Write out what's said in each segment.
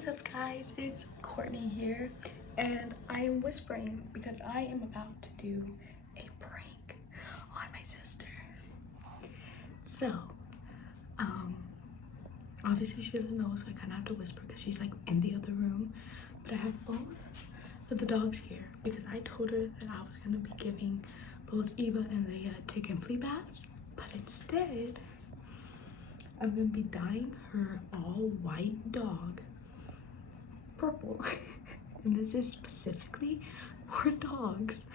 What's up guys, it's Courtney here and I am whispering because I am about to do a prank on my sister. So obviously she doesn't know, so I kind of have to whisper because she's like in the other room, but I have both of the dogs here because I told her that I was going to be giving both Eva and Leia tick and flea baths, but instead I'm going to be dyeing her all white dog purple. And this is specifically for dogs,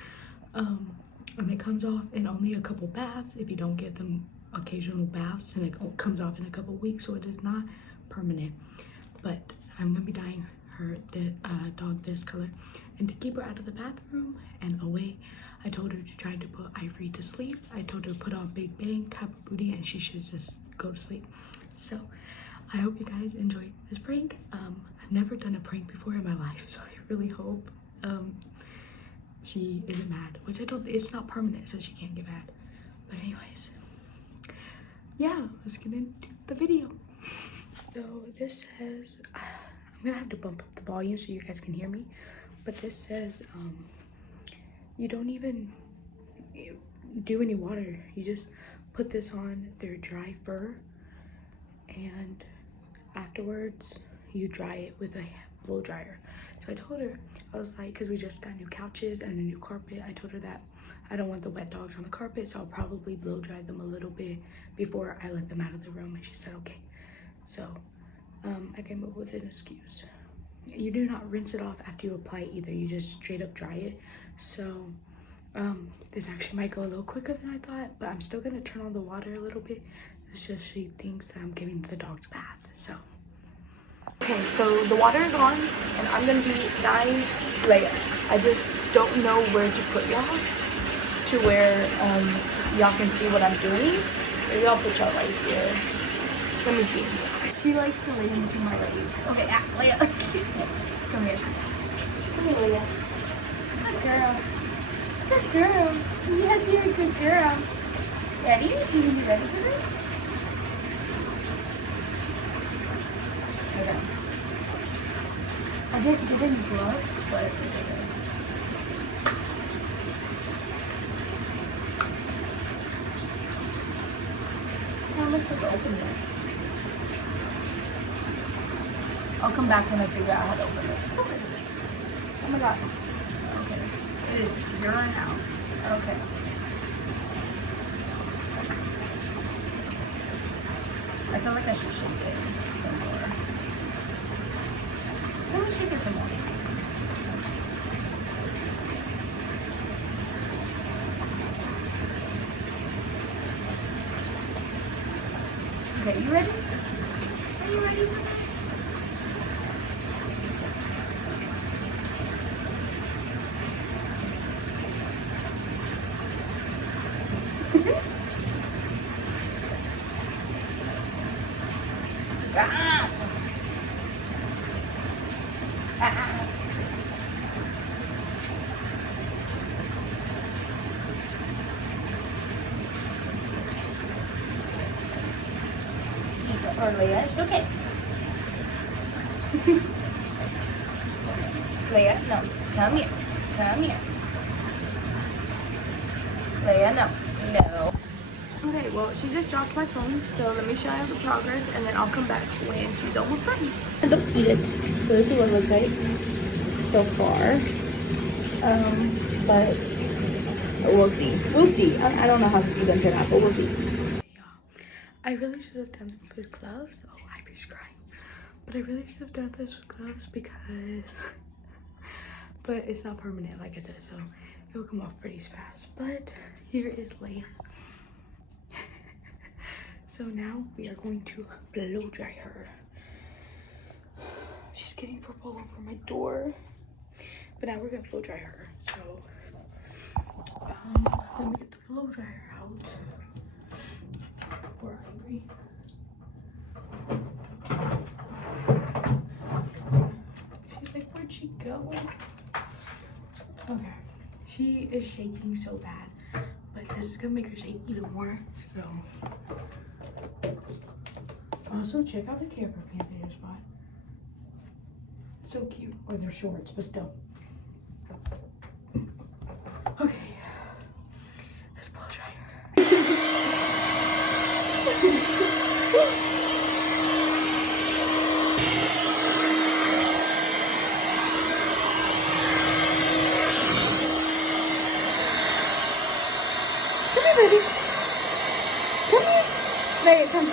and it comes off in only a couple baths if you don't get them occasional baths, and it comes off in a couple weeks, so it is not permanent. But I'm gonna be dyeing her dog this color, and to keep her out of the bathroom and away, I told her to try to put Ivory to sleep. I told her to put on Big Bang, Kappa Booty, and she should just go to sleep. So I hope you guys enjoyed this prank. I've never done a prank before in my life, so I really hope she isn't mad, which I told, it's not permanent, so she can't get mad. But anyways, yeah, let's get into the video. So this says, I'm gonna have to bump up the volume so you guys can hear me, but this says you don't even do any water, you just put this on their dry fur, and afterwards you dry it with a blow dryer. So I told her, I was like, because we just got new couches and a new carpet, I told her that I don't want the wet dogs on the carpet, so I'll probably blow dry them a little bit before I let them out of the room, and she said okay. So I came up with an excuse. You do not rinse it off after you apply it either, you just straight up dry it. So this actually might go a little quicker than I thought, but I'm still gonna turn on the water a little bit. It's just she thinks that I'm giving the dogs a bath. So okay, so the water is on and I'm gonna be dyeing Leia. I just don't know where to put y'all to where y'all can see what I'm doing. Maybe I'll put y'all right here. Let me see. She likes to lay into my legs. Okay, Leia. Come here. Come here, Leia. Good girl. Good girl. Yes, you're a good girl. Ready? You ready for this? Okay. I didn't get any gloves, but it's okay. Now let's just open this. I'll come back when I figure out how to open this. Oh my god. Okay. It is urine out. Okay. I feel like I should shake it some more. Let me shake it some more. Okay, you ready? Are you ready for this? Or Leia, it's okay. Leia, no. Come here. Come here. Leia, no. No. Okay, well, she just dropped my phone, so let me show you the progress, and then I'll come back when she's almost done. And eat it. So this is what it looks like so far. But we'll see. We'll see. I don't know how this is going to turn out, but we'll see. I really should have done this with gloves. Oh, Ivory's crying. But I really should have done this with gloves because, but it's not permanent, like I said, so it will come off pretty fast. But here is Leia. So now we are going to blow dry her. She's getting purple over my door, but now we're gonna blow dry her. So let me get the blow dryer out. Poor Ivory. She's like, where'd she go? Okay, she is shaking so bad, but this is gonna make her shake even more. So also check out the camera pants in your spot. so cute. Or they're shorts, but still. Okay. Let's blow dry her. Come here, baby. Come here. Wait, come.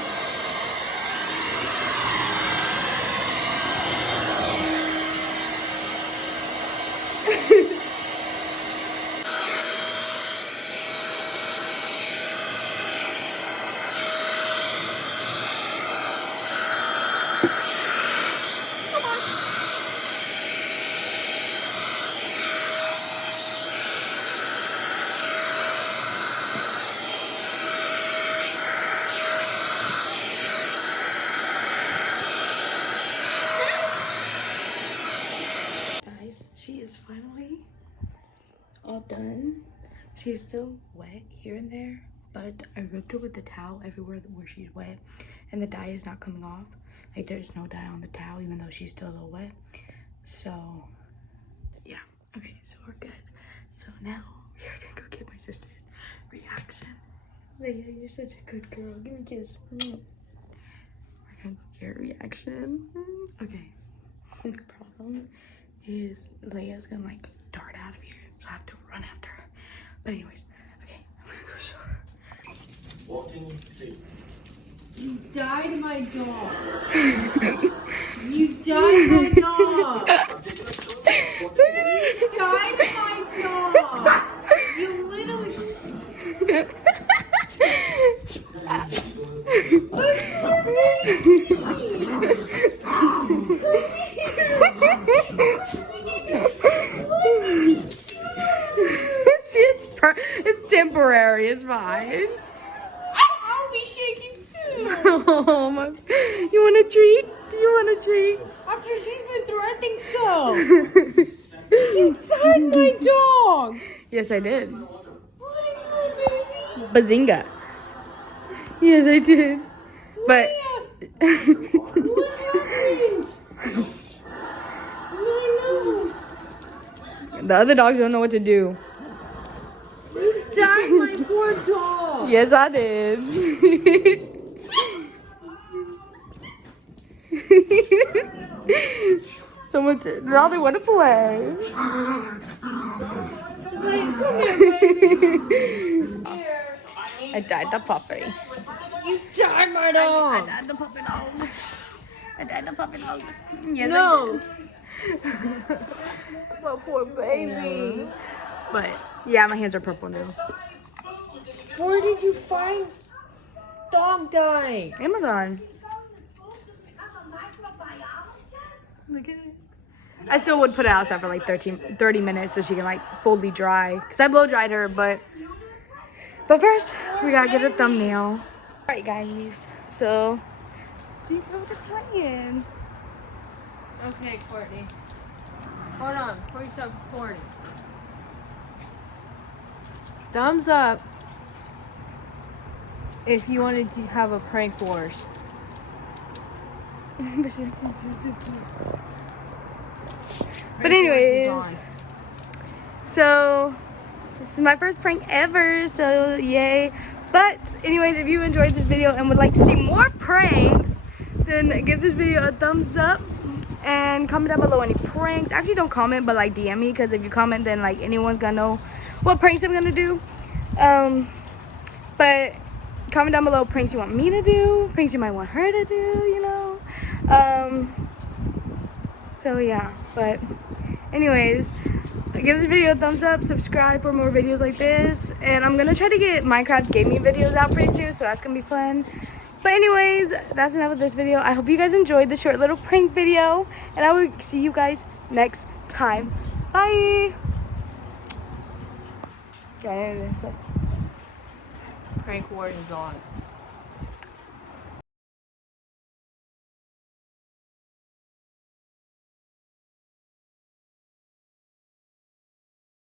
She is finally all done. She is still wet here and there, but I rubbed her with the towel everywhere where she's wet, and the dye is not coming off. Like, there's no dye on the towel, even though she's still a little wet. So yeah, okay, so we're good. So now we're gonna go get my sister's reaction. Leia, you're such a good girl. Give me a kiss. We're gonna go get her reaction. Okay. The problem is Leia's gonna like dart out of here, so I have to run after her. But anyways, okay, I'm gonna go show her. Walking safe. You died my dog. You died my dog. You died my dog. You literally. It's temporary, it's fine. I'll be shaking too. Oh my, you want a treat? Do you want a treat? After she's been threatening so. You died my dog. Yes, I did. Let go, baby. Bazinga. Yes, I did. But What happened? No. the other dogs don't know what to do. You died my poor dog. Yes, I did. So much. Now they want to play. Wait, come here, baby. I died the puppy. You died my dog. I died the puppy dog. I died the puppy dog. Yes, No. my poor baby. But yeah, my hands are purple now. Where did you find dog dye? Amazon. Look at it. I still would put it outside for like 30 minutes so she can like fully dry. Because I blow dried her, but first we gotta get a thumbnail. Alright guys, so she's over playing. Okay, Courtney. Hold on, before you start recording. Thumbs up if you wanted to have a prank wars. But anyways, so this is my first prank ever, so yay. But anyways, if you enjoyed this video and would like to see more pranks, then give this video a thumbs up and comment down below any pranks. Actually, don't comment, but like DM me, because if you comment, then like anyone's gonna know what pranks I'm gonna do. But comment down below pranks you want me to do, pranks you might want her to do, you know. So yeah, but anyways, give this video a thumbs up, subscribe for more videos like this, and I'm gonna try to get Minecraft gaming videos out pretty soon, so that's gonna be fun. But anyways, that's enough of this video. I hope you guys enjoyed this short little prank video, and I will see you guys next time. Bye. Okay, Prank wars is on.